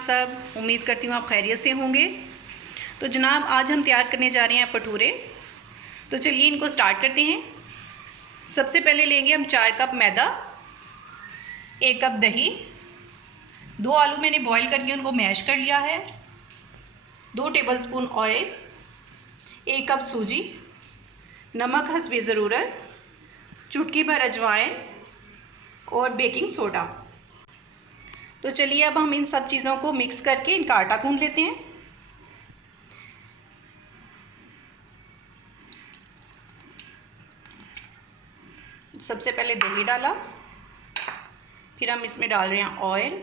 आप सब? उम्मीद करती हूँ आप खैरियत से होंगे। तो जनाब आज हम तैयार करने जा रहे हैं भटूरे। तो चलिए इनको स्टार्ट करते हैं। सबसे पहले लेंगे हम 4 कप मैदा, 1 कप दही, 2 आलू मैंने बॉईल करके उनको मैश कर लिया है, 2 टेबलस्पून ऑयल, 1 कप सूजी, नमक हस्बे ज़रूरत, चुटकी भर अजवाइन और बेकिंग सोडा। तो चलिए अब हम इन सब चीज़ों को मिक्स करके इनका आटा गूंद लेते हैं। सबसे पहले दही डाला, फिर हम इसमें डाल रहे हैं ऑयल,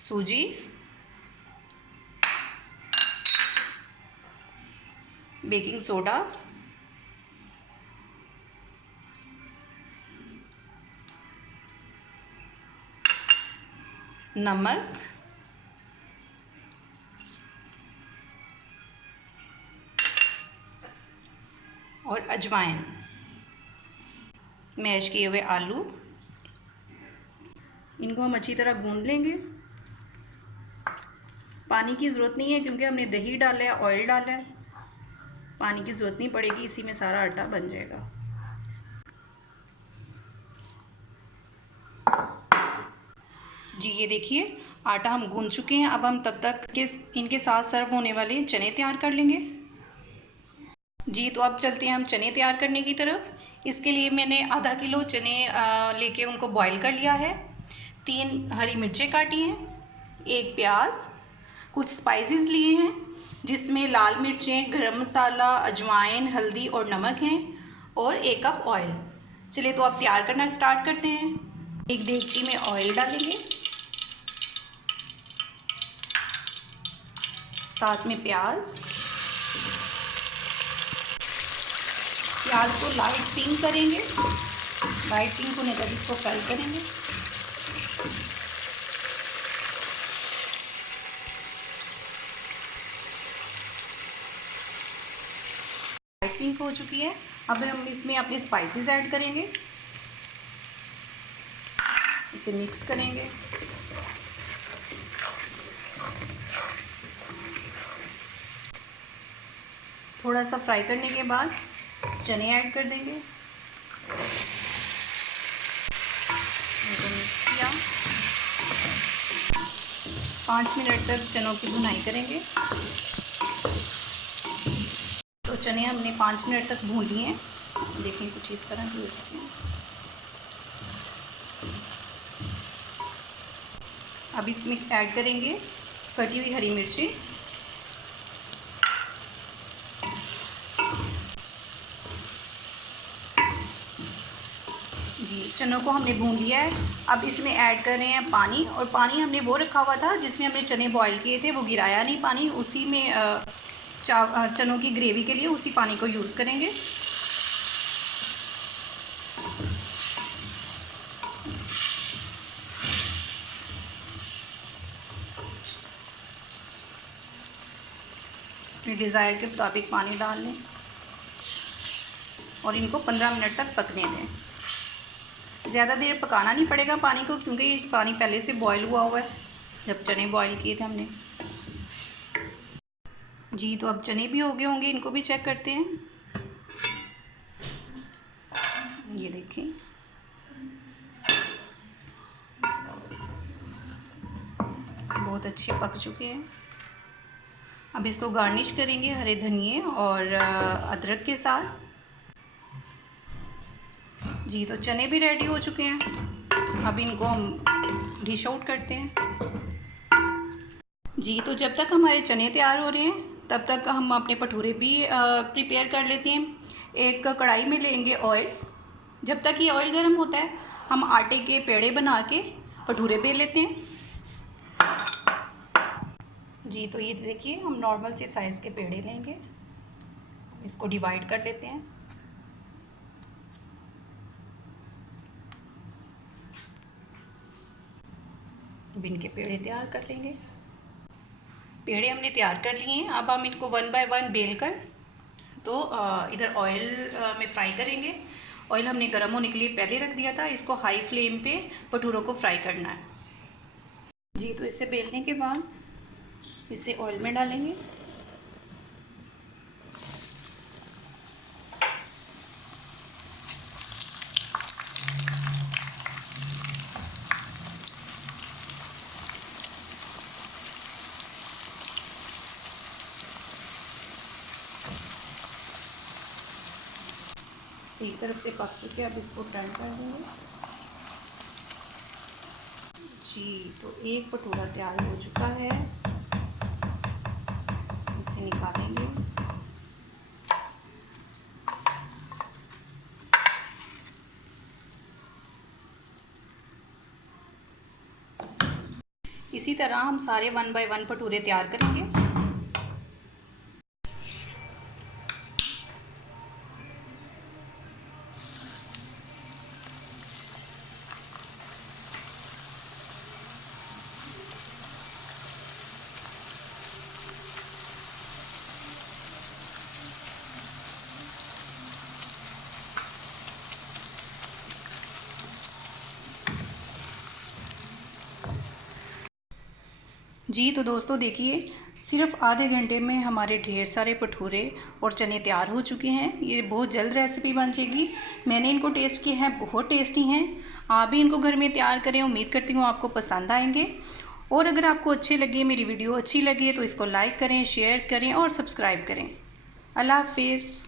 सूजी, बेकिंग सोडा, नमक, और अजवाइन, मैश किए हुए आलू। इनको हम अच्छी तरह गूंद लेंगे। पानी की ज़रूरत नहीं है क्योंकि हमने दही डाला है, ऑयल डाला है, पानी की ज़रूरत नहीं पड़ेगी, इसी में सारा आटा बन जाएगा। जी ये देखिए आटा हम गूंद चुके हैं। अब हम तब तक के इनके साथ सर्व होने वाले चने तैयार कर लेंगे। जी तो अब चलते हैं हम चने तैयार करने की तरफ। इसके लिए मैंने आधा किलो चने लेके उनको बॉईल कर लिया है, 3 हरी मिर्चें काटी हैं, 1 प्याज, कुछ स्पाइसेस लिए हैं जिसमें लाल मिर्चें, गरम मसाला, अजवाइन, हल्दी और नमक हैं, और 1 कप ऑयल। चलिए तो अब तैयार करना स्टार्ट करते हैं। एक देगची में ऑयल डालेंगे, साथ में प्याज को लाइट पिंक करेंगे, लाइट पिंक होने तक इसको फ्राई करेंगे। लाइट पिंक हो चुकी है। अब हम इसमें अपने स्पाइसेस ऐड करेंगे, इसे मिक्स करेंगे। थोड़ा सा फ्राई करने के बाद चने ऐड कर देंगे, इनको मिक्स किया। 5 मिनट तक चनों की भुनाई करेंगे। तो चने हमने 5 मिनट तक भून लिए हैं, देखें कुछ इस तरह की हो चुके हैं। अब इसमें ऐड करेंगे कटी हुई हरी मिर्ची, जी चनों को हमने भून लिया है। अब इसमें ऐड कर रहे हैं पानी, और पानी हमने वो रखा हुआ था जिसमें हमने चने बॉईल किए थे, वो गिराया नहीं पानी, उसी में चनों की ग्रेवी के लिए उसी पानी को यूज़ करेंगे। अपने डिज़ायर के मुताबिक पानी डाल लें और इनको 15 मिनट तक पकने दें। ज़्यादा देर पकाना नहीं पड़ेगा पानी को, क्योंकि ये पानी पहले से बॉईल हुआ हुआ है जब चने बॉईल किए थे हमने। जी तो अब चने भी हो गए होंगे, इनको भी चेक करते हैं। ये देखें बहुत अच्छे पक चुके हैं। अब इसको गार्निश करेंगे हरे धनिए और अदरक के साथ। जी तो चने भी रेडी हो चुके हैं, अब इनको हम डिश आउट करते हैं। जी तो जब तक हमारे चने तैयार हो रहे हैं तब तक हम अपने भटूरे भी प्रिपेयर कर लेते हैं। एक कढ़ाई में लेंगे ऑयल, जब तक ये ऑयल गर्म होता है हम आटे के पेड़े बना के भटूरे बेल लेते हैं। जी तो ये देखिए हम नॉर्मल से साइज़ के पेड़े लेंगे, इसको डिवाइड कर लेते हैं। बिन के पेड़े तैयार कर लेंगे। पेड़े हमने तैयार कर लिए हैं। अब हम इनको 1 बाय 1 बेल कर तो इधर ऑयल में फ्राई करेंगे ऑयल हमने गर्म होने के लिए पहले रख दिया था। इसको हाई फ्लेम पे भटूरों को फ्राई करना है जी। तो इसे बेलने के बाद इसे ऑयल में डालेंगे। एक तरफ से पक चुके, अब इसको टर्न कर देंगे जी। तो एक भटूरा तैयार हो चुका है, इसे निकालेंगे। इसी तरह हम सारे 1 बाय 1 भटूरे तैयार करेंगे। जी तो दोस्तों देखिए, सिर्फ आधे घंटे में हमारे ढेर सारे भटूरे और चने तैयार हो चुके हैं। ये बहुत जल्द रेसिपी बन जाएगी। मैंने इनको टेस्ट किए हैं, बहुत टेस्टी हैं। आप भी इनको घर में तैयार करें, उम्मीद करती हूँ आपको पसंद आएंगे। और अगर आपको अच्छे लगे, मेरी वीडियो अच्छी लगे तो इसको लाइक करें, शेयर करें और सब्सक्राइब करें। अल्लाह हाफिज़।